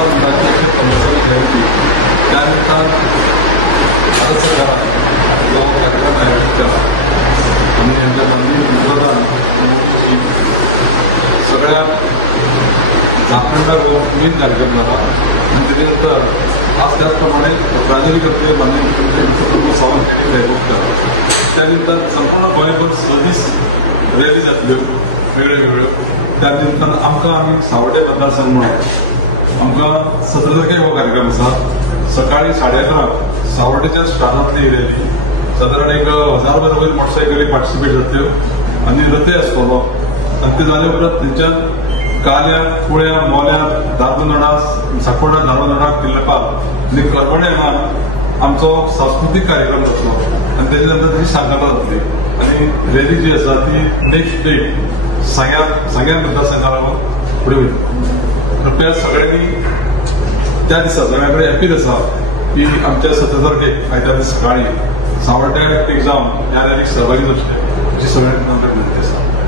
प्रचार मंडळाची प्रमोशन घ्यायची त्यानिमित्तान भारत सरकार जो कार्यक्रम आयोजित केला आणि यांच्या माननीय पंतप्रधान सगळ्या झारखंडाक मेन कार्यक्रम झाला आणि त्याच्यानंतर आज त्याचप्रमाणे प्राजलीकर्ते माननीय मुख्यमंत्री प्रमोद सावंत यांनी आयोजित केला. त्यानिमित्तान संपूर्ण गोंयभर 26 रॅली जातल्यो वेगळ्यो. त्या निमित्तान आमकां आमी सावड्डे मतदारसंघ म्हणून आमकां 17 तारखेक हो कार्यक्रम आसा. सकाळी 11:30 सावड्डेच्या स्टारांतली ही रॅली साधारण 1000 वयर मोटरसायकली पार्टिसिपेट जातल्यो आनी रथे आसतलो आनी ते जाले उपरांत थंयच्यान काल्या कुळ्या मोल्या धारबंदोडा सांकवाडा धारबंदोडा किल्लपाल आनी करमणे हांगा आमचो सांस्कृतीक कार्यक्रम जातलो आनी तेजे नंतर ती सांगता जातली आनी रॅली जी आसा ती नेक्स्ट डेट सांग्या मतदारसंघाला फुडें वयता. कृपया सगळ्यांनी त्या दिसा सगळ्यां कडेन अपील आसा की आमच्या 17 तारखेक आयतार दीस सकाळी सावड्ड्या एकठांय जावन ह्या रॅलीक सहभागी जावचे अशी सगळ्यांक विनंती आसा.